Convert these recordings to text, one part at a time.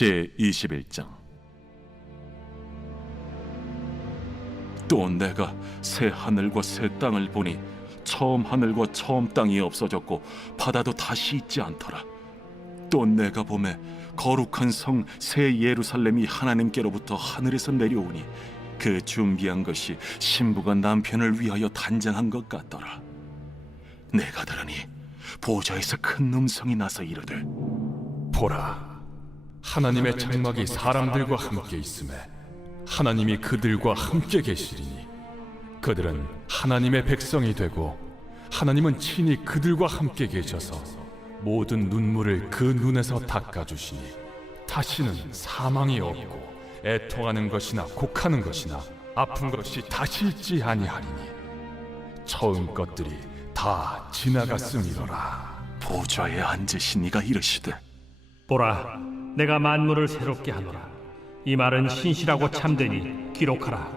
제21장. 또 내가 새 하늘과 새 땅을 보니 처음 하늘과 처음 땅이 없어졌고 바다도 다시 있지 않더라. 또 내가 보매 거룩한 성 새 예루살렘이 하나님께로부터 하늘에서 내려오니 그 준비한 것이 신부가 남편을 위하여 단장한 것 같더라. 내가 들으니 보좌에서 큰 음성이 나서 이르되, 보라, 하나님의 장막이 사람들과 함께 있음에 하나님이 그들과 함께 계시리니 그들은 하나님의 백성이 되고 하나님은 친히 그들과 함께 계셔서 모든 눈물을 그 눈에서 닦아주시니 다시는 사망이 없고 애통하는 것이나 곡하는 것이나 아픈 것이 다시 있지 아니하리니 처음 것들이 다 지나갔음이로라. 보좌에 앉으신 이가 이르시되, 보라, 내가 만물을 새롭게 하노라. 이 말은 신실하고 참되니 기록하라.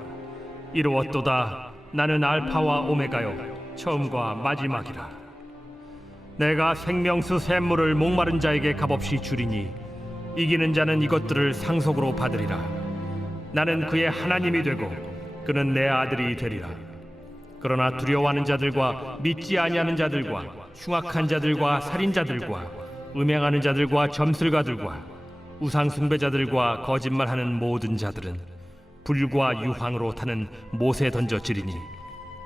이루었도다. 나는 알파와 오메가요, 처음과 마지막이라. 내가 생명수 샘물을 목마른 자에게 값없이 주리니 이기는 자는 이것들을 상속으로 받으리라. 나는 그의 하나님이 되고 그는 내 아들이 되리라. 그러나 두려워하는 자들과 믿지 아니하는 자들과 흉악한 자들과 살인자들과 음행하는 자들과 점술가들과 우상 숭배자들과 거짓말하는 모든 자들은 불과 유황으로 타는 못에 던져지리니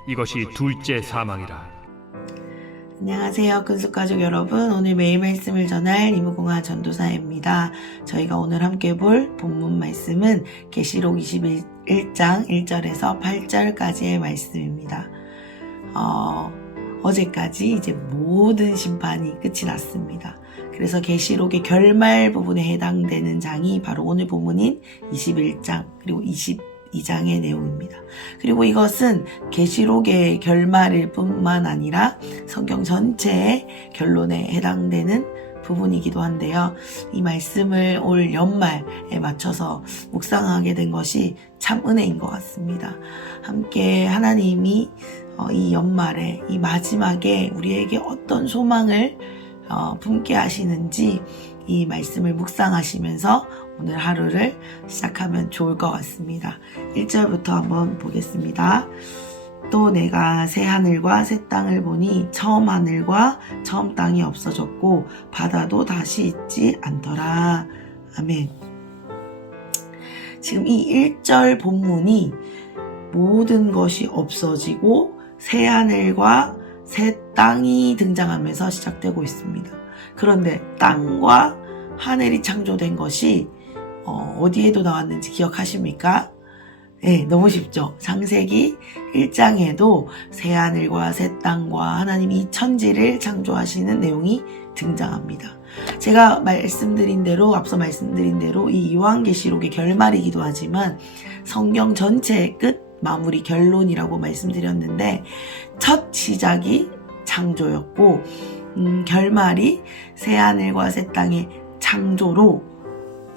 이것이 둘째 사망이라. 안녕하세요, 근숙가족 여러분. 오늘 매일 말씀을 전할 이무공화 전도사입니다. 저희가 오늘 함께 볼 본문 말씀은 계시록 21장 1절에서 8절까지의 말씀입니다. 어제까지 이제 모든 심판이 끝이 났습니다. 그래서 계시록의 결말 부분에 해당되는 장이 바로 오늘 본문인 21장 그리고 22장의 내용입니다. 그리고 이것은 계시록의 결말일 뿐만 아니라 성경 전체의 결론에 해당되는 부분이기도 한데요. 이 말씀을 올 연말에 맞춰서 묵상하게 된 것이 참 은혜인 것 같습니다. 함께 하나님이 이 연말에 이 마지막에 우리에게 어떤 소망을 품게 하시는지 이 말씀을 묵상하시면서 오늘 하루를 시작하면 좋을 것 같습니다. 1절부터 한번 보겠습니다. 또 내가 새 하늘과 새 땅을 보니 처음 하늘과 처음 땅이 없어졌고 바다도 다시 있지 않더라. 아멘. 지금 이 1절 본문이 모든 것이 없어지고 새 하늘과 새 땅이 등장하면서 시작되고 있습니다. 그런데 땅과 하늘이 창조된 것이 어디에도 나왔는지 기억하십니까? 네, 너무 쉽죠. 창세기 1장에도 새 하늘과 새 땅과 하나님이 이 천지를 창조하시는 내용이 등장합니다. 제가 앞서 말씀드린 대로 이 요한계시록의 결말이기도 하지만 성경 전체의 끝, 마무리, 결론이라고 말씀드렸는데 첫 시작이 창조였고 결말이 새 하늘과 새 땅의 창조로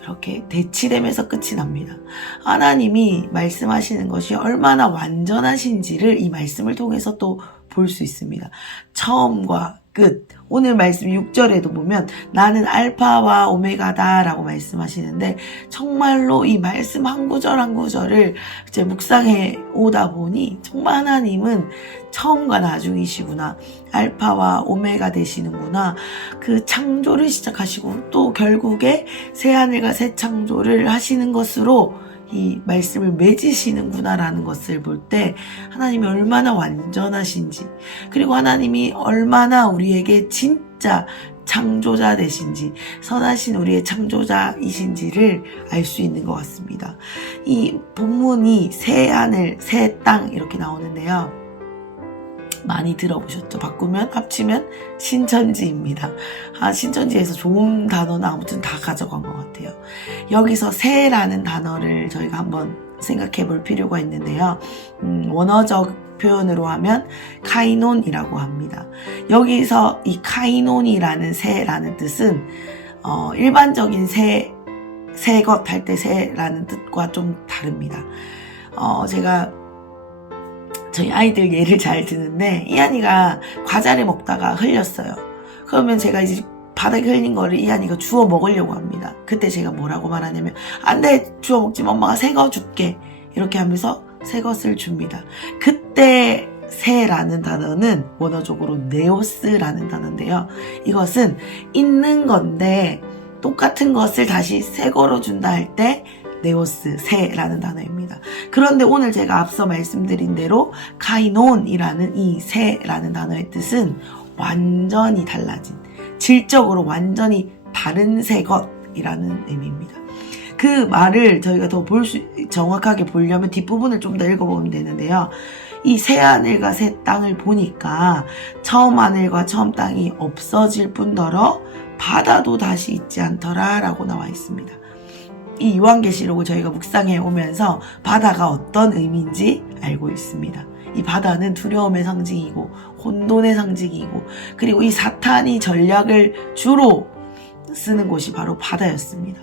이렇게 대치되면서 끝이 납니다. 하나님이 말씀하시는 것이 얼마나 완전하신지를 이 말씀을 통해서 또 볼 수 있습니다. 처음과 끝. 오늘 말씀 6절에도 보면 나는 알파와 오메가다 라고 말씀하시는데 정말로 이 말씀 한 구절 한 구절을 이제 묵상해 오다 보니 정말 하나님은 처음과 나중이시구나. 알파와 오메가 되시는구나. 그 창조를 시작하시고 또 결국에 새 하늘과 새 창조를 하시는 것으로 이 말씀을 맺으시는구나라는 것을 볼 때 하나님이 얼마나 완전하신지 그리고 하나님이 얼마나 우리에게 진짜 창조자 되신지 선하신 우리의 창조자이신지를 알 수 있는 것 같습니다. 이 본문이 새 하늘, 새 땅 이렇게 나오는데요. 많이 들어보셨죠? 바꾸면 합치면 신천지입니다. 신천지에서 좋은 단어는 아무튼 다 가져간 것 같아요. 여기서 새라는 단어를 저희가 한번 생각해 볼 필요가 있는데요. 원어적 표현으로 하면 카이논이라고 합니다. 여기서 이 카이논이라는 새라는 뜻은 일반적인 새것 할 때 새라는 뜻과 좀 다릅니다. 제가 저희 아이들 예를 잘 드는데 이한이가 과자를 먹다가 흘렸어요. 그러면 제가 이제 바닥에 흘린 거를 이한이가 주워 먹으려고 합니다. 그때 제가 뭐라고 말하냐면 안 돼, 주워 먹지 마, 엄마가 새 거 줄게, 이렇게 하면서 새 것을 줍니다. 그때 새라는 단어는 원어적으로 네오스라는 단어인데요. 이것은 있는 건데 똑같은 것을 다시 새 거로 준다 할 때 네오스, 새라는 단어입니다. 그런데 오늘 제가 앞서 말씀드린 대로 카이논이라는 이 새라는 단어의 뜻은 완전히 달라진, 질적으로 완전히 다른 새 것이라는 의미입니다. 그 말을 저희가 더 정확하게 보려면 뒷부분을 좀 더 읽어보면 되는데요. 이 새 하늘과 새 땅을 보니까 처음 하늘과 처음 땅이 없어질 뿐더러 바다도 다시 있지 않더라 라고 나와 있습니다. 이 요한계시록을 저희가 묵상해 오면서 바다가 어떤 의미인지 알고 있습니다. 이 바다는 두려움의 상징이고 혼돈의 상징이고, 그리고 이 사탄이 전략을 주로 쓰는 곳이 바로 바다였습니다.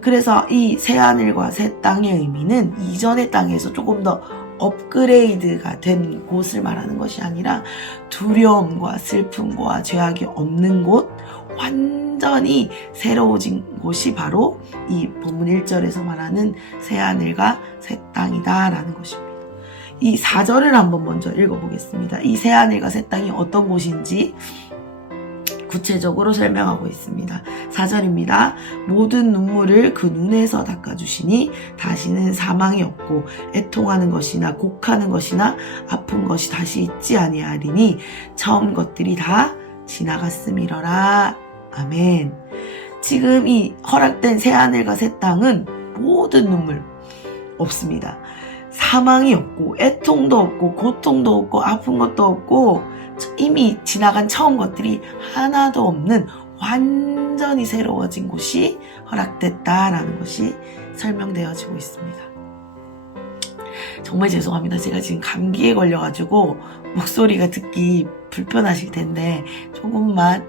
그래서 이 새 하늘과 새 땅의 의미는 이전의 땅에서 조금 더 업그레이드가 된 곳을 말하는 것이 아니라 두려움과 슬픔과 죄악이 없는 곳, 완전히 새로워진 곳이 바로 이 본문 1절에서 말하는 새 하늘과 새 땅이다 라는 것입니다. 이 4절을 한번 먼저 읽어보겠습니다. 이 새 하늘과 새 땅이 어떤 곳인지 구체적으로 설명하고 있습니다. 4절입니다. 모든 눈물을 그 눈에서 닦아주시니 다시는 사망이 없고 애통하는 것이나 곡하는 것이나 아픈 것이 다시 있지 아니하리니 처음 것들이 다 지나갔음이러라. 아멘. 지금 이 허락된 새 하늘과 새 땅은 모든 눈물 없습니다. 사망이 없고 애통도 없고 고통도 없고 아픈 것도 없고 이미 지나간 처음 것들이 하나도 없는 완전히 새로워진 곳이 허락됐다라는 것이 설명되어지고 있습니다. 정말 죄송합니다. 제가 지금 감기에 걸려가지고 목소리가 듣기 불편하실 텐데 조금만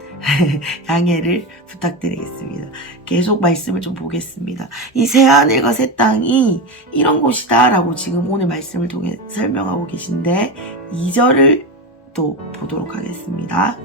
양해를 부탁드리겠습니다. 계속 말씀을 좀 보겠습니다. 이 새 하늘과 새 땅이 이런 곳이다 라고 지금 오늘 말씀을 통해 설명하고 계신데 2절을 또 보도록 하겠습니다.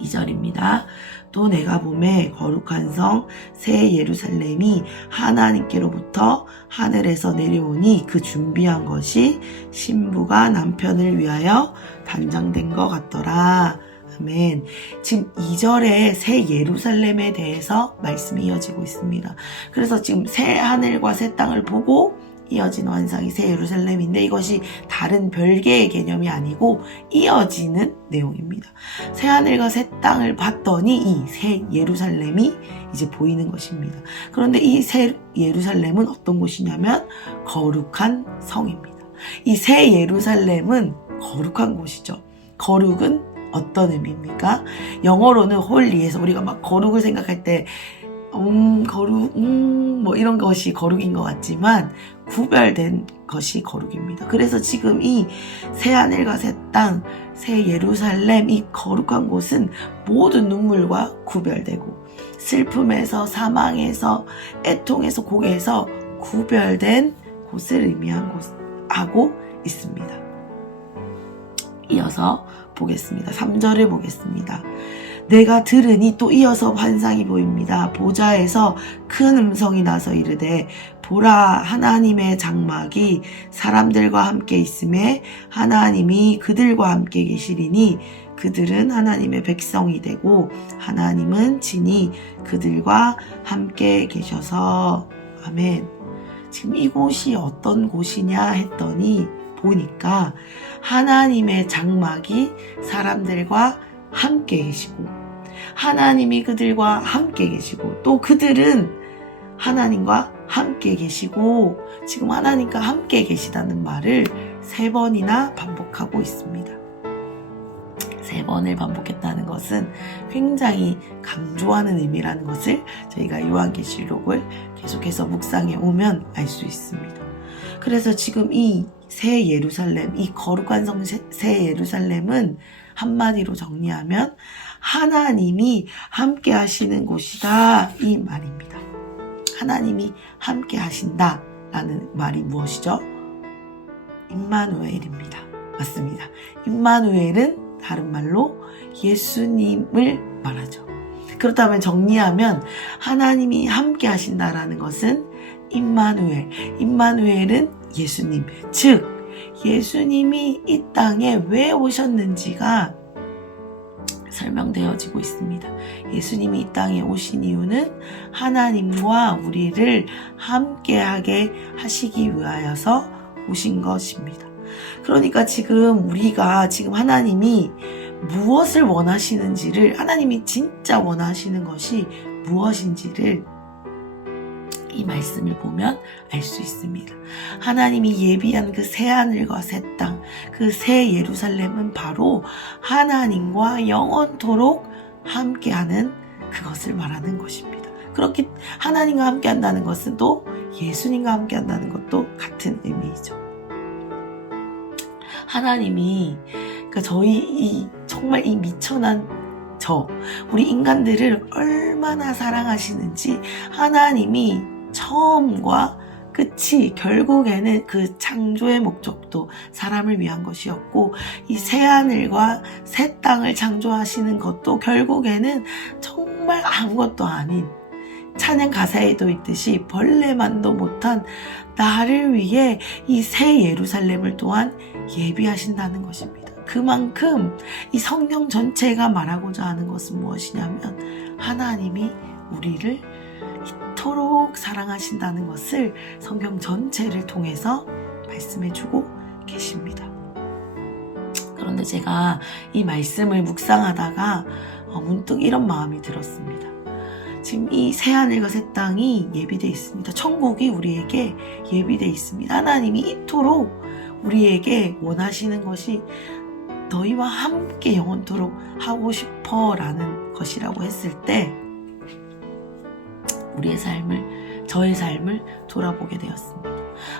2절입니다. 또 내가 보매 거룩한 성 새 예루살렘이 하나님께로부터 하늘에서 내려오니 그 준비한 것이 신부가 남편을 위하여 단장된 것 같더라. 아멘. 지금 2절에 새 예루살렘에 대해서 말씀이 이어지고 있습니다. 그래서 지금 새 하늘과 새 땅을 보고 이어진 환상이 새 예루살렘인데 이것이 다른 별개의 개념이 아니고 이어지는 내용입니다. 새 하늘과 새 땅을 봤더니 이 새 예루살렘이 이제 보이는 것입니다. 그런데 이 새 예루살렘은 어떤 곳이냐면 거룩한 성입니다. 이 새 예루살렘은 거룩한 곳이죠. 거룩은 어떤 의미입니까? 영어로는 홀리에서 우리가 막 거룩을 생각할 때 거룩, 뭐 이런 것이 거룩인 것 같지만 구별된 것이 거룩입니다. 그래서 지금 이 새 하늘과 새 땅, 새 예루살렘, 이 거룩한 곳은 모든 눈물과 구별되고 슬픔에서 사망에서 애통에서 고개에서 구별된 곳을 의미하고 있습니다. 이어서 보겠습니다. 3절을 보겠습니다. 내가 들으니 또 이어서 환상이 보입니다. 보좌에서 큰 음성이 나서 이르되 보라 하나님의 장막이 사람들과 함께 있음에 하나님이 그들과 함께 계시리니 그들은 하나님의 백성이 되고 하나님은 친히 그들과 함께 계셔서. 아멘. 지금 이곳이 어떤 곳이냐 했더니 보니까 하나님의 장막이 사람들과 함께 계시고 하나님이 그들과 함께 계시고 또 그들은 하나님과 함께 계시고 지금 하나님과 함께 계시다는 말을 3번이나 반복하고 있습니다. 3번을 반복했다는 것은 굉장히 강조하는 의미라는 것을 저희가 요한계시록을 계속해서 묵상해 오면 알 수 있습니다. 그래서 지금 이 새 예루살렘, 이 거룩한 성 새 예루살렘은 한마디로 정리하면 하나님이 함께 하시는 곳이다 이 말입니다. 하나님이 함께 하신다라는 말이 무엇이죠? 임마누엘입니다. 맞습니다. 임마누엘은 다른 말로 예수님을 말하죠. 그렇다면 정리하면 하나님이 함께 하신다라는 것은 임마누엘은 예수님, 즉 예수님이 이 땅에 왜 오셨는지가 설명되어지고 있습니다. 예수님이 이 땅에 오신 이유는 하나님과 우리를 함께하게 하시기 위하여서 오신 것입니다. 그러니까 지금 하나님이 무엇을 원하시는지를, 하나님이 진짜 원하시는 것이 무엇인지를 이 말씀을 보면 알 수 있습니다. 하나님이 예비한 그 새하늘과 새 땅, 그 새 예루살렘은 바로 하나님과 영원토록 함께하는 그것을 말하는 것입니다. 그렇게 하나님과 함께한다는 것은 또 예수님과 함께한다는 것도 같은 의미이죠. 하나님이, 그러니까 정말 이 미천한 우리 인간들을 얼마나 사랑하시는지, 하나님이 처음과 끝이 결국에는 그 창조의 목적도 사람을 위한 것이었고, 이 새하늘과 새 땅을 창조하시는 것도 결국에는 정말 아무것도 아닌, 찬양 가사에도 있듯이 벌레만도 못한 나를 위해 이 새 예루살렘을 또한 예비하신다는 것입니다. 그만큼 이 성경 전체가 말하고자 하는 것은 무엇이냐면, 하나님이 우리를 이토록 사랑하신다는 것을 성경 전체를 통해서 말씀해주고 계십니다. 그런데 제가 이 말씀을 묵상하다가 문득 이런 마음이 들었습니다. 지금 이 새하늘과 새 땅이 예비되어 있습니다. 천국이 우리에게 예비되어 있습니다. 하나님이 이토록 우리에게 원하시는 것이 너희와 함께 영원토록 하고 싶어 라는 것이라고 했을 때, 저의 삶을 돌아보게 되었습니다.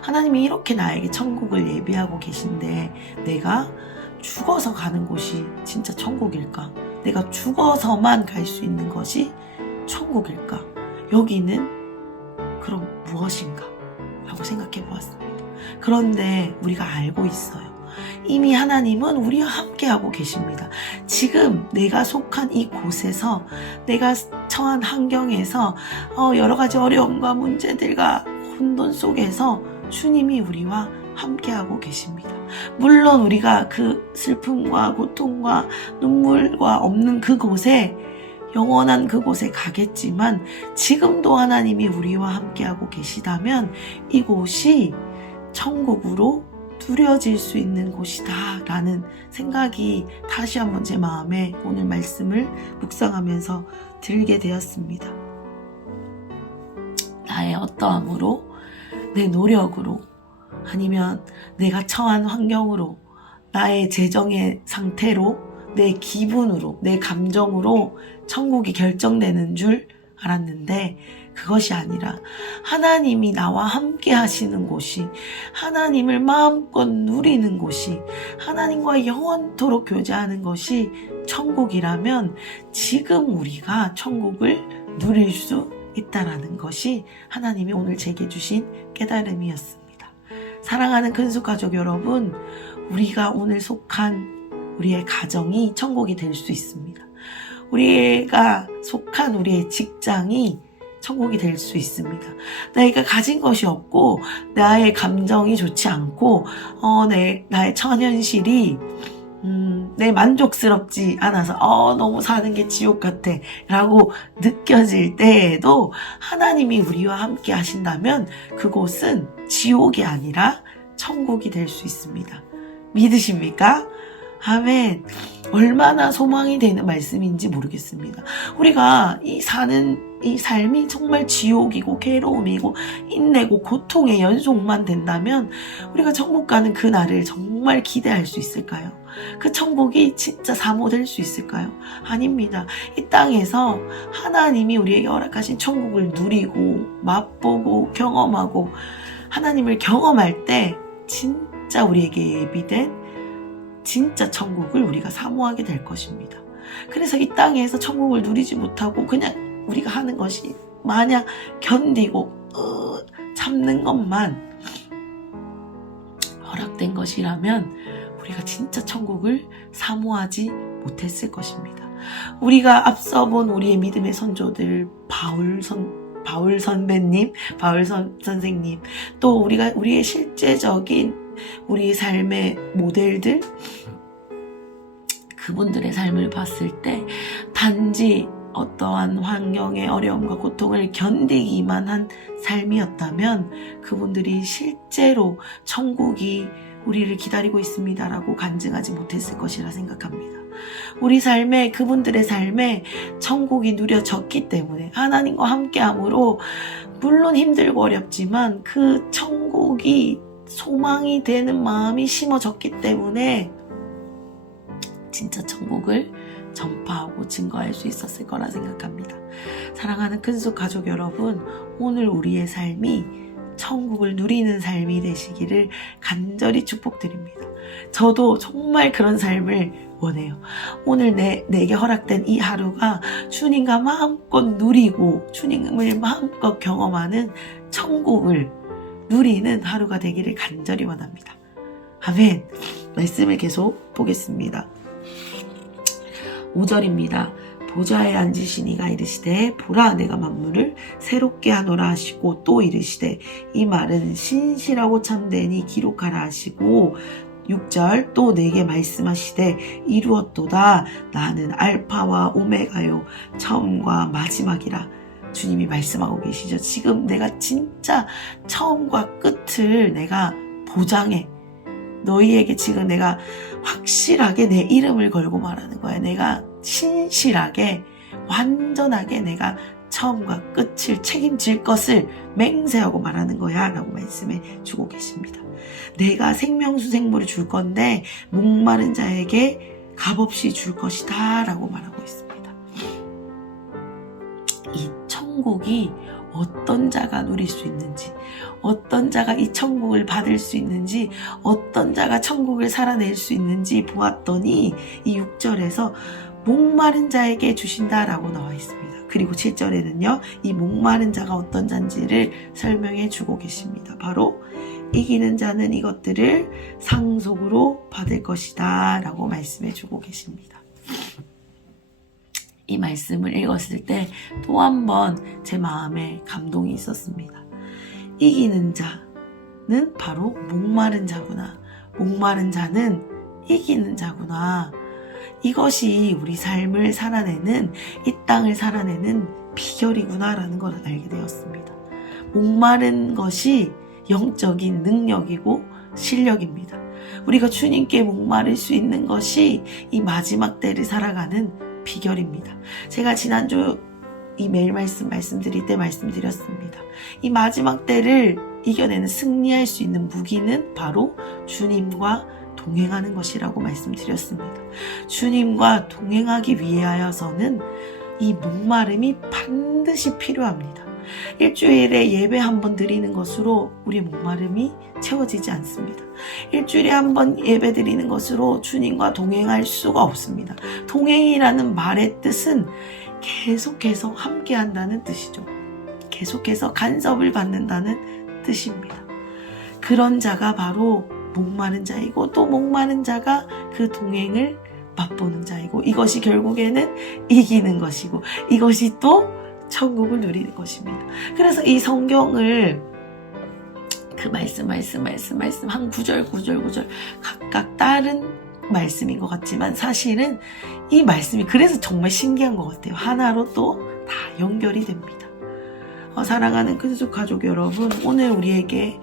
하나님이 이렇게 나에게 천국을 예비하고 계신데, 내가 죽어서 가는 곳이 진짜 천국일까? 내가 죽어서만 갈 수 있는 것이 천국일까? 여기는 그럼 무엇인가? 라고 생각해 보았습니다. 그런데 우리가 알고 있어요. 이미 하나님은 우리와 함께하고 계십니다. 지금 내가 속한 이 곳에서, 내가 처한 환경에서, 여러 가지 어려움과 문제들과 혼돈 속에서 주님이 우리와 함께하고 계십니다. 물론 우리가 그 슬픔과 고통과 눈물과 없는 그곳에, 영원한 그곳에 가겠지만, 지금도 하나님이 우리와 함께하고 계시다면 이곳이 천국으로 누려질 수 있는 곳이다 라는 생각이 다시 한번 제 마음에 오늘 말씀을 묵상하면서 들게 되었습니다. 나의 어떠함으로, 내 노력으로, 아니면 내가 처한 환경으로, 나의 재정의 상태로, 내 기분으로, 내 감정으로 천국이 결정되는 줄 알았는데, 그것이 아니라 하나님이 나와 함께 하시는 곳이, 하나님을 마음껏 누리는 곳이, 하나님과 영원토록 교제하는 것이 천국이라면, 지금 우리가 천국을 누릴 수 있다라는 것이 하나님이 오늘 제게 주신 깨달음이었습니다. 사랑하는 근숙가족 여러분, 우리가 오늘 속한 우리의 가정이 천국이 될 수 있습니다. 우리가 속한 우리의 직장이 천국이 될 수 있습니다. 내가 가진 것이 없고, 나의 감정이 좋지 않고, 나의 처현실이 내 만족스럽지 않아서 너무 사는 게 지옥 같아 라고 느껴질 때에도 하나님이 우리와 함께 하신다면 그곳은 지옥이 아니라 천국이 될 수 있습니다. 믿으십니까? 아멘. 얼마나 소망이 되는 말씀인지 모르겠습니다. 우리가 사는 이 삶이 정말 지옥이고 괴로움이고 인내고 고통의 연속만 된다면 우리가 천국 가는 그날을 정말 기대할 수 있을까요? 그 천국이 진짜 사모될 수 있을까요? 아닙니다. 이 땅에서 하나님이 우리에게 허락하신 천국을 누리고 맛보고 경험하고 하나님을 경험할 때 진짜 우리에게 예비된 진짜 천국을 우리가 사모하게 될 것입니다. 그래서 이 땅에서 천국을 누리지 못하고 그냥 우리가 하는 것이 마냥 견디고 참는 것만 허락된 것이라면 우리가 진짜 천국을 사모하지 못했을 것입니다. 우리가 앞서 본 우리의 믿음의 선조들, 바울 선배님, 선생님, 또 우리의 실제적인 우리 삶의 모델들, 그분들의 삶을 봤을 때 단지 어떠한 환경의 어려움과 고통을 견디기만 한 삶이었다면 그분들이 실제로 천국이 우리를 기다리고 있습니다라고 간증하지 못했을 것이라 생각합니다. 우리 삶에, 그분들의 삶에 천국이 누려졌기 때문에, 하나님과 함께함으로 물론 힘들고 어렵지만 그 천국이 소망이 되는 마음이 심어졌기 때문에 진짜 천국을 전파하고 증거할 수 있었을 거라 생각합니다. 사랑하는 큰속 가족 여러분, 오늘 우리의 삶이 천국을 누리는 삶이 되시기를 간절히 축복드립니다. 저도 정말 그런 삶을 원해요. 오늘 내게 허락된 이 하루가 주님과 마음껏 누리고 주님을 마음껏 경험하는 천국을 누리는 하루가 되기를 간절히 원합니다. 아멘. 말씀을 계속 보겠습니다. 5절입니다. 보좌에 앉으신 이가 이르시되 보라 내가 만물을 새롭게 하노라 하시고 또 이르시되 이 말은 신실하고 참되니 기록하라 하시고 6절 또 내게 말씀하시되 이루었도다 나는 알파와 오메가요 처음과 마지막이라. 주님이 말씀하고 계시죠. 지금 내가 진짜 처음과 끝을 내가 보장해. 너희에게 지금 내가 확실하게 내 이름을 걸고 말하는 거야. 내가 신실하게 완전하게 내가 처음과 끝을 책임질 것을 맹세하고 말하는 거야 라고 말씀해 주고 계십니다. 내가 생명수 생물을 줄 건데 목마른 자에게 값없이 줄 것이다 라고 말하고 있습니다. 이 천국이 어떤 자가 누릴 수 있는지, 어떤 자가 이 천국을 받을 수 있는지, 어떤 자가 천국을 살아낼 수 있는지 보았더니 이 6절에서 목마른 자에게 주신다라고 나와 있습니다. 그리고 7절에는요, 이 목마른 자가 어떤 자인지를 설명해 주고 계십니다. 바로 이기는 자는 이것들을 상속으로 받을 것이다 라고 말씀해 주고 계십니다. 이 말씀을 읽었을 때 또 한 번 제 마음에 감동이 있었습니다. 이기는 자는 바로 목마른 자구나. 목마른 자는 이기는 자구나. 이것이 우리 삶을 살아내는, 이 땅을 살아내는 비결이구나라는 걸 알게 되었습니다. 목마른 것이 영적인 능력이고 실력입니다. 우리가 주님께 목마를 수 있는 것이 이 마지막 때를 살아가는 비결입니다. 제가 지난주 이 매일 말씀드릴 때 말씀드렸습니다. 이 마지막 때를 이겨내는, 승리할 수 있는 무기는 바로 주님과 동행하는 것이라고 말씀드렸습니다. 주님과 동행하기 위하여서는 이 목마름이 반드시 필요합니다. 일주일에 예배 한 번 드리는 것으로 우리의 목마름이 채워지지 않습니다. 일주일에 한 번 예배 드리는 것으로 주님과 동행할 수가 없습니다. 동행이라는 말의 뜻은 계속해서 함께 한다는 뜻이죠. 계속해서 간섭을 받는다는 뜻입니다. 그런 자가 바로 목마른 자이고, 또 목마른 자가 그 동행을 맛보는 자이고, 이것이 결국에는 이기는 것이고, 이것이 또 천국을 누리는 것입니다. 그래서 이 성경을 그 말씀 한 구절 각각 다른 말씀인 것 같지만 사실은 이 말씀이 그래서 정말 신기한 것 같아요. 하나로 또 다 연결이 됩니다. 사랑하는 큰속 가족 여러분, 오늘 우리에게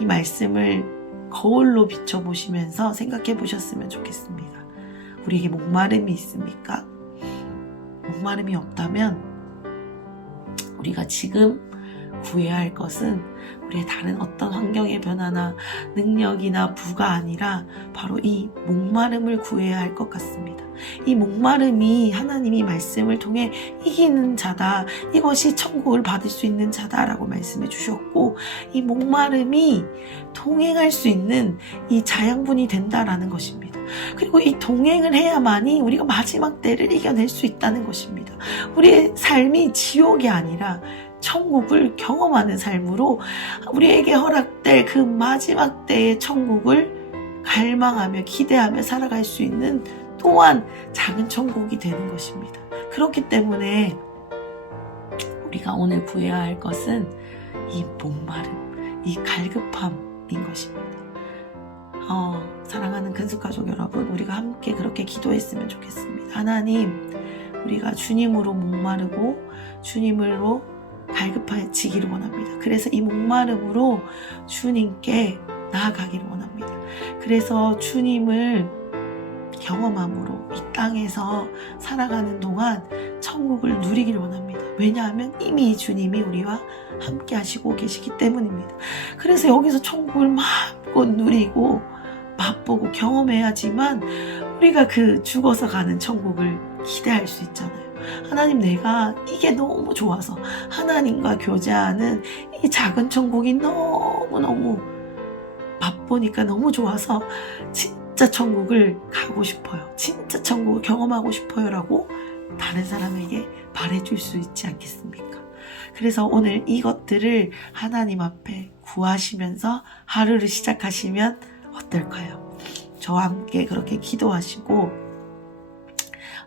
이 말씀을 거울로 비춰보시면서 생각해 보셨으면 좋겠습니다. 우리에게 목마름이 있습니까? 목마름이 없다면 우리가 지금 구해야 할 것은 우리의 다른 어떤 환경의 변화나 능력이나 부가 아니라 바로 이 목마름을 구해야 할 것 같습니다. 이 목마름이 하나님이 말씀을 통해 이기는 자다, 이것이 천국을 받을 수 있는 자다라고 말씀해 주셨고, 이 목마름이 동행할 수 있는 이 자양분이 된다라는 것입니다. 그리고 이 동행을 해야만이 우리가 마지막 때를 이겨낼 수 있다는 것입니다. 우리의 삶이 지옥이 아니라 천국을 경험하는 삶으로 우리에게 허락될 그 마지막 때의 천국을 갈망하며 기대하며 살아갈 수 있는 또한 작은 천국이 되는 것입니다. 그렇기 때문에 우리가 오늘 구해야 할 것은 이 목마름, 이 갈급함인 것입니다. 사랑하는 근숙가족 여러분, 우리가 함께 그렇게 기도했으면 좋겠습니다. 하나님, 우리가 주님으로 목마르고 주님으로 갈급해지기를 원합니다. 그래서 이 목마름으로 주님께 나아가기를 원합니다. 그래서 주님을 경험함으로 이 땅에서 살아가는 동안 천국을 누리기를 원합니다. 왜냐하면 이미 주님이 우리와 함께 하시고 계시기 때문입니다. 그래서 여기서 천국을 마음껏 누리고 맛보고 경험해야지만 우리가 그 죽어서 가는 천국을 기대할 수 있잖아요. 하나님, 내가 이게 너무 좋아서 하나님과 교제하는 이 작은 천국이 너무너무 맛보니까 너무 좋아서 진짜 천국을 가고 싶어요. 진짜 천국을 경험하고 싶어요 라고 다른 사람에게 말해줄 수 있지 않겠습니까? 그래서 오늘 이것들을 하나님 앞에 구하시면서 하루를 시작하시면 어떨까요? 저와 함께 그렇게 기도하시고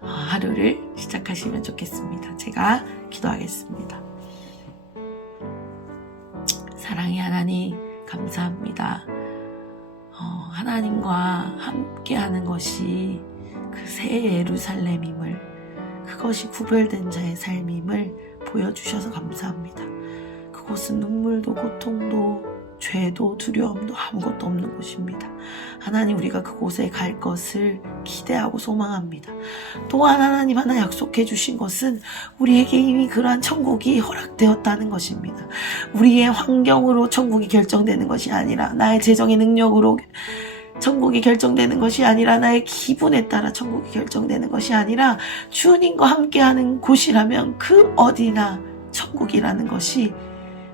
하루를 시작하시면 좋겠습니다. 제가 기도하겠습니다. 사랑의 하나님, 감사합니다. 하나님과 함께하는 것이 그 새 예루살렘임을, 그것이 구별된 자의 삶임을 보여주셔서 감사합니다. 그곳은 눈물도 고통도 죄도 두려움도 아무것도 없는 곳입니다. 하나님, 우리가 그곳에 갈 것을 기대하고 소망합니다. 또한 하나님 하나 약속해 주신 것은 우리에게 이미 그러한 천국이 허락되었다는 것입니다. 우리의 환경으로 천국이 결정되는 것이 아니라, 나의 재정의 능력으로 천국이 결정되는 것이 아니라, 나의 기분에 따라 천국이 결정되는 것이 아니라, 주님과 함께하는 곳이라면 그 어디나 천국이라는 것이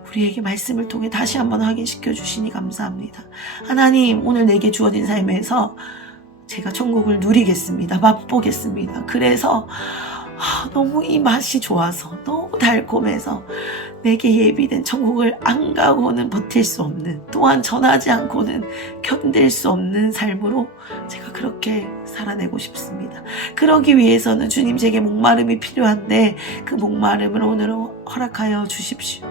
우리에게 말씀을 통해 다시 한번 확인시켜 주시니 감사합니다. 하나님, 오늘 내게 주어진 삶에서 제가 천국을 누리겠습니다. 맛보겠습니다. 그래서 너무 이 맛이 좋아서, 너무 달콤해서 내게 예비된 천국을 안 가고는 버틸 수 없는, 또한 전하지 않고는 견딜 수 없는 삶으로 제가 그렇게 살아내고 싶습니다. 그러기 위해서는 주님, 제게 목마름이 필요한데 그 목마름을 오늘 허락하여 주십시오.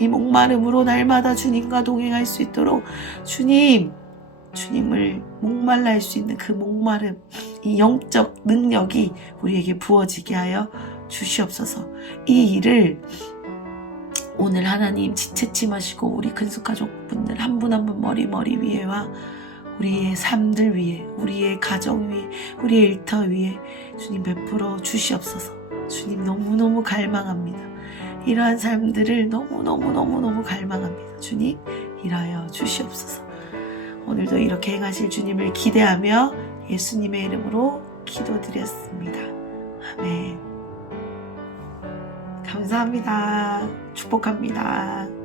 이 목마름으로 날마다 주님과 동행할 수 있도록 주님을 목말라 할 수 있는 그 목마름, 이 영적 능력이 우리에게 부어지게 하여 주시옵소서. 이 일을 오늘 하나님 지체침하시고 우리 근숙가족분들 한 분 한 분 머리 위에와 우리의 삶들 위에, 우리의 가정 위에, 우리의 일터 위에 주님 베풀어 주시옵소서. 주님, 너무너무 갈망합니다. 이러한 삶들을 너무너무 갈망합니다. 주님, 일하여 주시옵소서. 오늘도 이렇게 행하실 주님을 기대하며 예수님의 이름으로 기도드렸습니다. 아멘. 감사합니다. 축복합니다.